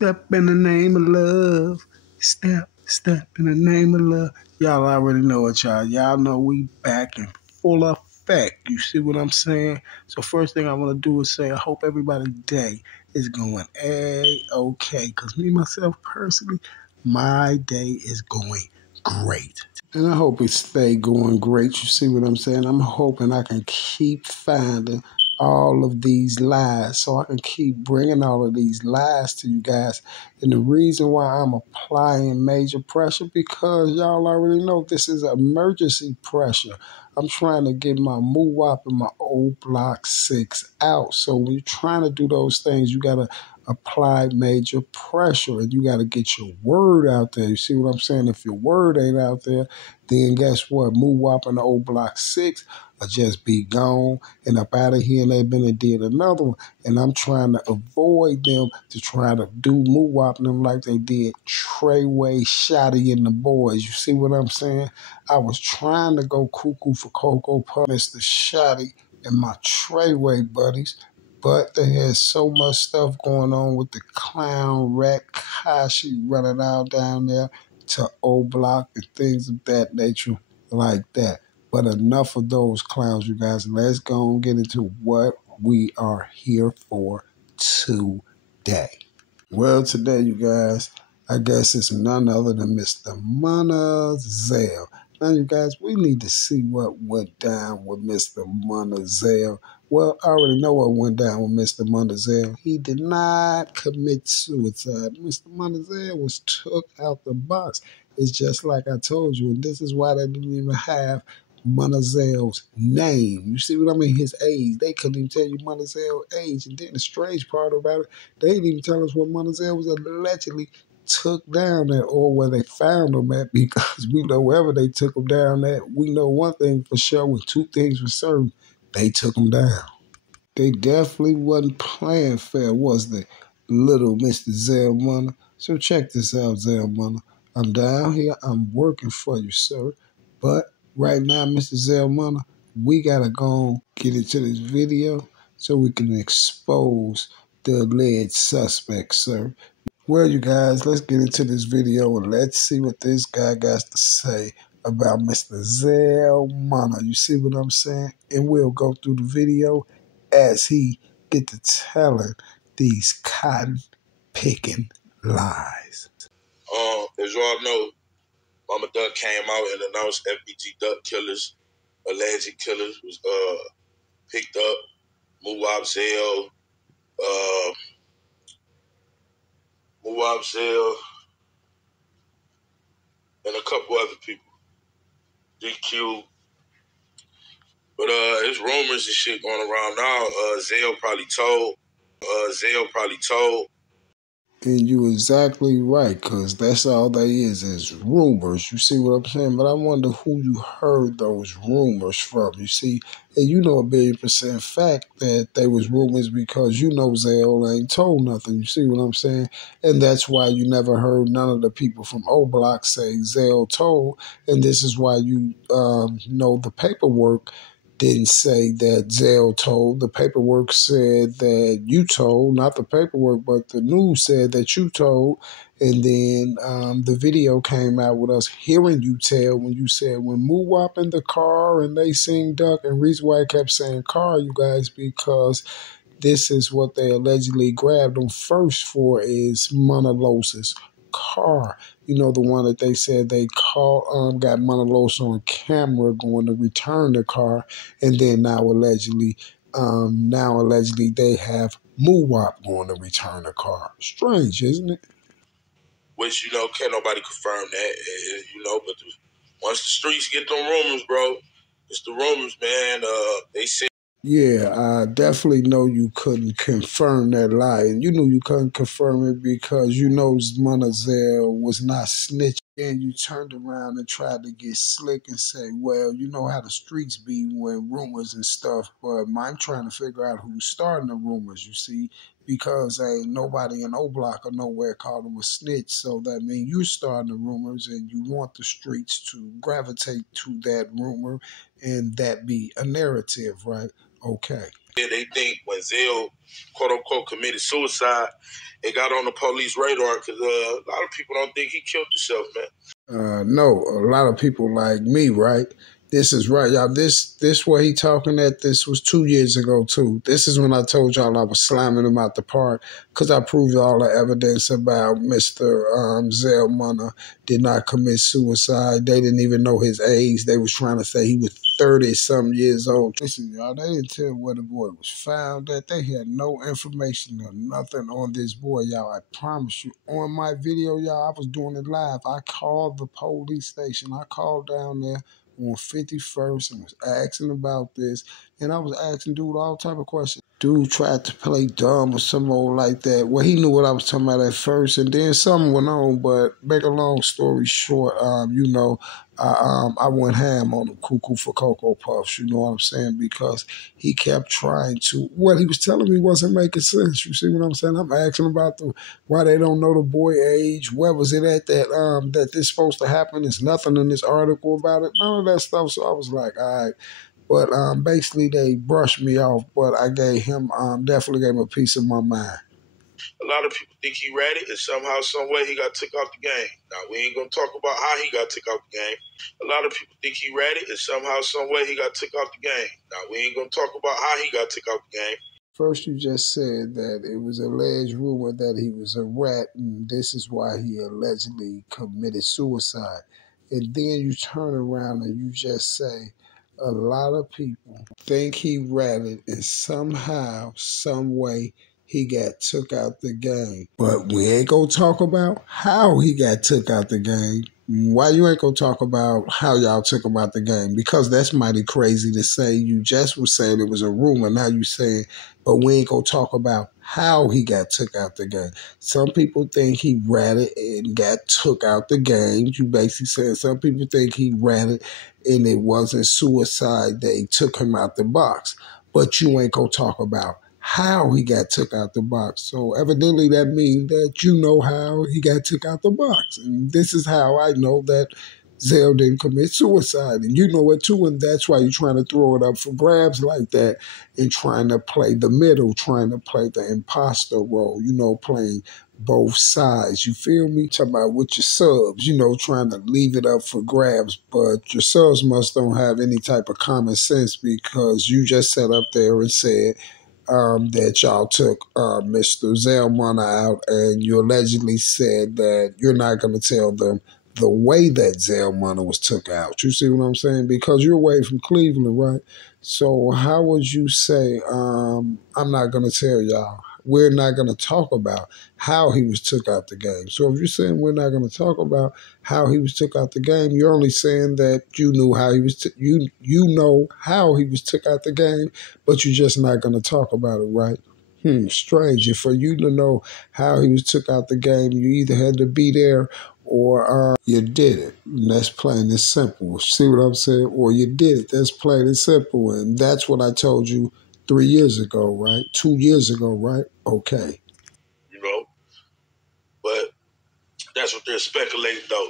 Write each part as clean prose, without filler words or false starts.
Step in the name of love. Step in the name of love. Y'all already know it, y'all. Y'all know we back in full effect. You see what I'm saying? So first thing I want to do is say I hope everybody's day is going A-okay. Because me, myself, personally, my day is going great. And I hope it stay going great. You see what I'm saying? I'm hoping I can keep finding all of these lies so I can keep bringing all of these lies to you guys. And the reason why I'm applying major pressure, because y'all already know this is emergency pressure. I'm trying to get my MUWAP and my old Block 6 out. So when you're trying to do those things, you got to apply major pressure and you got to get your word out there. You see what I'm saying? If your word ain't out there, then guess what? MUWAP and the old Block 6 will just be gone and up out of here, and they've been and did another one. And I'm trying to avoid them to try to do MUWAP them like they did Treyway, Shotty, and the boys. You see what I'm saying? I was trying to go cuckoo for Cocoa Puff, Mr. Shotty, and my Treyway buddies, but they had so much stuff going on with the clown rat Kashi running out down there to O Block and things of that nature like that. But enough of those clowns, you guys. Let's go and get into what we are here for today. Well, today, you guys, I guess it's none other than Mr. Munna Zell. Now, you guys, we need to see what went down with Mr. Munna Zell. Well, I already know what went down with Mr. Munna Zell. He did not commit suicide. Mr. Munna Zell was took out the box. It's just like I told you, and this is why they didn't even have Munna Zell's name. You see what I mean? His age. They couldn't even tell you Munna Zell's age. And then the strange part about it, they didn't even tell us what Munna Zell was allegedly took down at or where they found him at, because we know wherever they took him down at, we know one thing for sure and two things for certain. They took him down. They definitely wasn't playing fair, was they? Little Mr. Zell Munna. So check this out, Zell Munna. I'm down here. I'm working for you, sir. But right now, Mr. Zell Munna, we got to go and get into this video so we can expose the alleged suspect, sir. Well, you guys, let's get into this video and let's see what this guy got to say about Mr. Zell Munna. You see what I'm saying? And we'll go through the video as he get to telling these cotton-picking lies. As y'all know, Mama Duck came out and announced FBG Duck killers, alleged killers, was picked up. MUWAP Zell, and a couple other people. DQ. But there's rumors and shit going around now. Zell probably told. And you exactly right, because that's all they is rumors. You see what I'm saying? But I wonder who you heard those rumors from. You see, and you know 1,000,000% fact that they was rumors because you know Zell ain't told nothing. You see what I'm saying? And that's why you never heard none of the people from O Block say Zell told. And this is why you know the paperwork didn't say that Zell told. The paperwork said that you told, not the paperwork, but the news said that you told. And then the video came out with us hearing you tell when you said when MUWAP in the car and they sing Duck. And reason why I kept saying car, you guys, because this is what they allegedly grabbed them first for is Munna Los's car. You know, the one that they said they got Munna Los on camera going to return the car, and then now allegedly they have MUWAP going to return the car. Strange, isn't it? Which, you know, can't nobody confirm that, you know, but once the streets get them rumors, bro, it's the rumors, man. They say. Yeah, I definitely know you couldn't confirm that lie. And you knew you couldn't confirm it because you know Munna Zell was not snitching. And you turned around and tried to get slick and say, well, you know how the streets be when rumors and stuff. But I'm trying to figure out who's starting the rumors, you see, because ain't nobody in O Block or nowhere called him a snitch. So that means you're starting the rumors and you want the streets to gravitate to that rumor and that be a narrative, right? Okay. They think when Zell, quote unquote, committed suicide, it got on the police radar because a lot of people don't think he killed himself, man. No, a lot of people like me, right? This is right, y'all. This way he talking at this was 2 years ago too. This is when I told y'all I was slamming him out the park because I proved all the evidence about Mr. Zell Munna did not commit suicide. They didn't even know his age. They was trying to say he was 30-some years old. Listen, y'all, they didn't tell where the boy was found at. They had no information or nothing on this boy, y'all. I promise you. On my video, y'all, I was doing it live. I called the police station. I called down there on 51st and was asking about this. And I was asking dude all type of questions. Dude tried to play dumb or some old like that. Well, he knew what I was talking about at first, and then something went on. But make a long story short, I went ham on him, cuckoo for Cocoa Puffs, you know what I'm saying? Because he kept trying to, what he was telling me wasn't making sense. You see what I'm saying? I'm asking about why they don't know the boy age. Where was it at that this supposed to happen? There's nothing in this article about it. None of that stuff. So I was like, all right. But basically they brushed me off, but I gave him, definitely gave him a piece of my mind. A lot of people think he read it, and somehow, some way, he got took out the game. Now, we ain't going to talk about how he got took out the game. A lot of people think he read it, and somehow, some way, he got took out the game. Now, we ain't going to talk about how he got took out the game. First, you just said that it was alleged rumor that he was a rat, and this is why he allegedly committed suicide. And then you turn around and you just say, a lot of people think he ratted, and somehow, some way, he got took out the game. But we ain't gonna talk about how he got took out the game. Why you ain't gonna talk about how y'all took him out the game? Because that's mighty crazy to say. You just was saying it was a rumor. Now you saying, but we ain't gonna talk about how he got took out the game. Some people think he ratted and got took out the game. You basically saying some people think he ratted and it wasn't suicide. They took him out the box. But you ain't gonna talk about how he got took out the box. So evidently that means that you know how he got took out the box. And this is how I know that Zell didn't commit suicide. And you know it too, and that's why you're trying to throw it up for grabs like that and trying to play the middle, trying to play the imposter role, you know, playing both sides. You feel me? Talking about with your subs, you know, trying to leave it up for grabs. But your subs must don't have any type of common sense because you just sat up there and said, that y'all took Mr. Zell Munna out, and you allegedly said that you're not going to tell them the way that Zell Munna was took out. You see what I'm saying? Because you're away from Cleveland, right? So how would you say, I'm not going to tell y'all? We're not going to talk about how he was took out the game. So if you're saying we're not going to talk about how he was took out the game, you're only saying that you knew how he was you know how he was took out the game, but you're just not going to talk about it, right? Strange. For you to know how he was took out the game, you either had to be there or you did it. And that's plain and simple. See what I'm saying? Or you did it. That's plain and simple. And that's what I told you 3 years ago, right? 2 years ago, right? Okay. You know, but that's what they're speculating, though.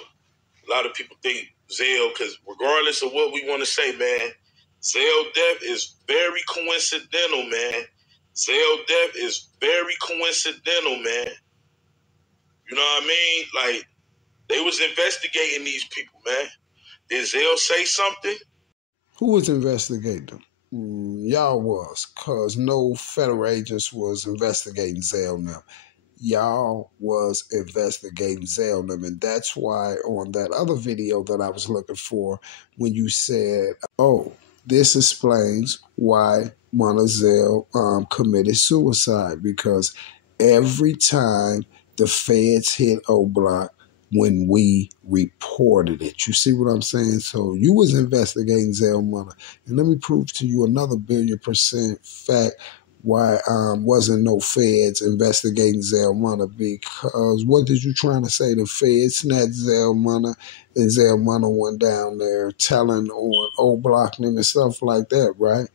A lot of people think Zell, because regardless of what we want to say, man, Zell death is very coincidental, man. Zell death is very coincidental, man. You know what I mean? Like, they was investigating these people, man. Did Zell say something? Who was investigating them? Y'all was, because no federal agents was investigating Zell now. Y'all was investigating Zell them, and that's why on that other video that I was looking for, when you said, oh, this explains why Munna Zell committed suicide, because every time the feds hit O Block, when we reported it. You see what I'm saying? So you was investigating Zell Munna. And let me prove to you another 1,000,000% fact why wasn't no feds investigating Zell Munna, because what did you trying to say? The feds snatched Zell Munna and Zell Munna went down there telling on O Block them and stuff like that, right?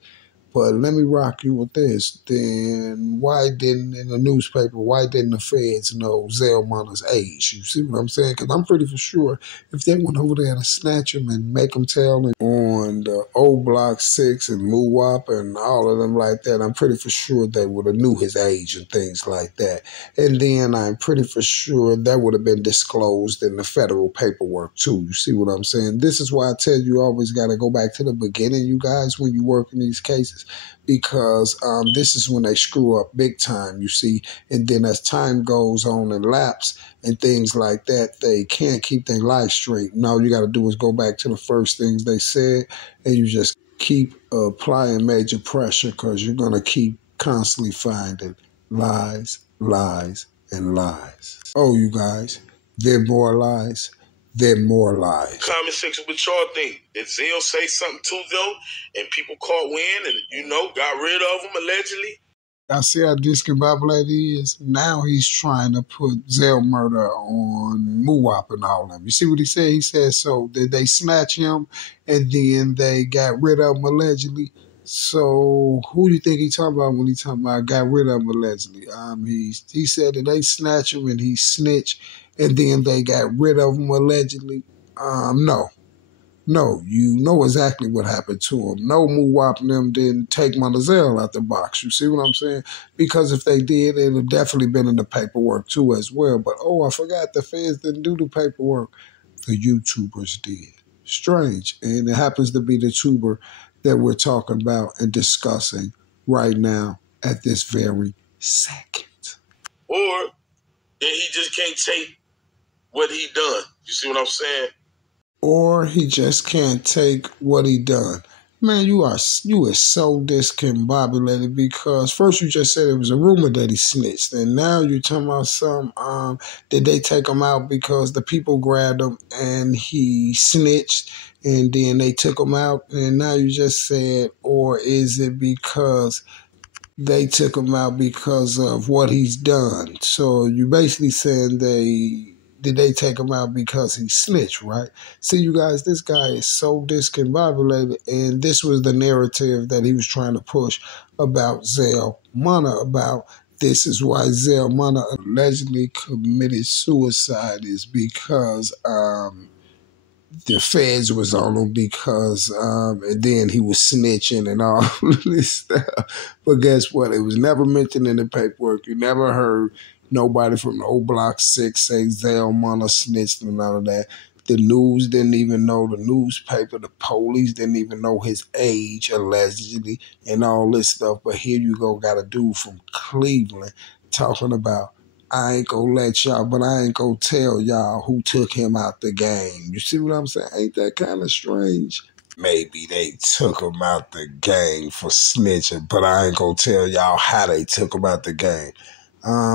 But let me rock you with this. Then why didn't, in the newspaper, why didn't the feds know Zell Munna's age? You see what I'm saying? Because I'm pretty for sure if they went over there to snatch him and make him tell on the old Block 6 and Moowop and all of them like that, I'm pretty for sure they would have knew his age and things like that. And then I'm pretty for sure that would have been disclosed in the federal paperwork too. You see what I'm saying? This is why I tell you always got to go back to the beginning, you guys, when you work in these cases, because this is when they screw up big time, you see. And then as time goes on and lapse and things like that, they can't keep their life straight. And all you got to do is go back to the first things they said, and you just keep applying major pressure, because you're going to keep constantly finding lies, lies, and lies. Oh, you guys, there are more lies. There are more lies. Comment section what y'all think. Did Zell say something to them and people caught wind and, got rid of them allegedly? I see how discombobulated is. Now he's trying to put Zell murder on Moowop and all of them. You see what he said? He said, so did they snatch him and then they got rid of him allegedly? So who do you think he talking about when he talking about got rid of him allegedly? He said that they snatched him and he snitched and then they got rid of him allegedly. No, you know exactly what happened to him. No, Moowop and them didn't take Munna Zell out the box. You see what I'm saying? Because if they did, it would have definitely been in the paperwork too as well. But I forgot the feds didn't do the paperwork. The YouTubers did. Strange. And it happens to be the tuber that we're talking about and discussing right now at this very second. Or that he just can't take what he done. You see what I'm saying? Or he just can't take what he done. Man, you are so discombobulated, because first you just said it was a rumor that he snitched, and now you're talking about some did they take him out because the people grabbed him and he snitched and then they took him out, and now you just said, or is it because they took him out because of what he's done? So you basically saying did they take him out because he snitched, right? See, you guys, this guy is so discombobulated, and this was the narrative that he was trying to push about Zell Munna, about this is why Zell Munna allegedly committed suicide, is because the feds was on him because and then he was snitching and all this stuff. But guess what? It was never mentioned in the paperwork. You never heard nobody from the old Block 6 say Zell Munna snitched and none of that. The news didn't even know, the newspaper, the police didn't even know his age, allegedly, and all this stuff. But here you go, got a dude from Cleveland talking about, I ain't gonna let y'all, but I ain't gonna tell y'all who took him out the game. You see what I'm saying? Ain't that kind of strange? Maybe they took him out the game for snitching, but I ain't gonna tell y'all how they took him out the game.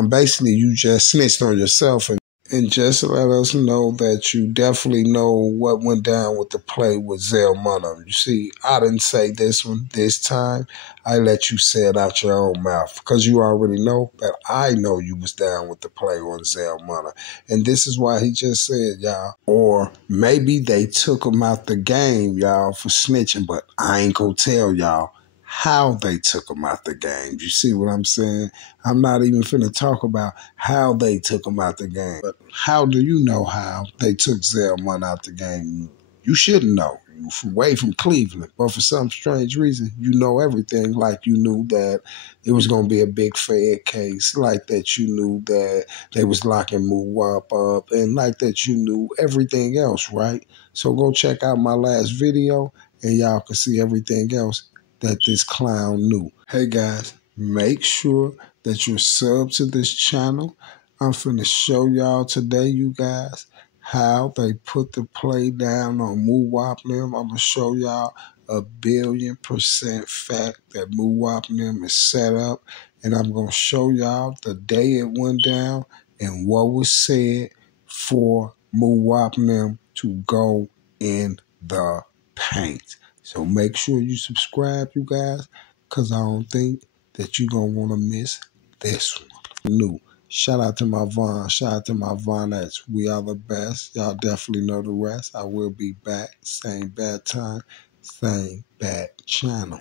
Basically, you just snitched on yourself and just let us know that you definitely know what went down with the play with Zell Munna. You see, I didn't say this one this time. I let you say it out your own mouth, because you already know that I know you was down with the play on Zell Munna. And this is why he just said, y'all, or maybe they took him out the game, y'all, for snitching, but I ain't gonna tell y'all how they took him out the game. You see what I'm saying? I'm not even finna talk about how they took him out the game. But how do you know how they took Zell Munna out the game? You shouldn't know. You from Cleveland. But for some strange reason, you know everything, like you knew that it was going to be a big Fed case, like that you knew that they was locking Moowop up, and like that you knew everything else, right? So go check out my last video, and y'all can see everything else that this clown knew. Hey guys, make sure that you're subbed to this channel. I'm finna show y'all today, you guys, how they put the play down on Moowop and them. I'm gonna show y'all 1,000,000% fact that Moowop and them is set up, and I'm gonna show y'all the day it went down and what was said for Moowop and them to go in the paint. So make sure you subscribe, you guys, because I don't think that you're going to want to miss this one. New. Shout out to my Vaughn. Shout out to my Vaughnettes. We are the best. Y'all definitely know the rest. I will be back. Same bad time, same bad channel.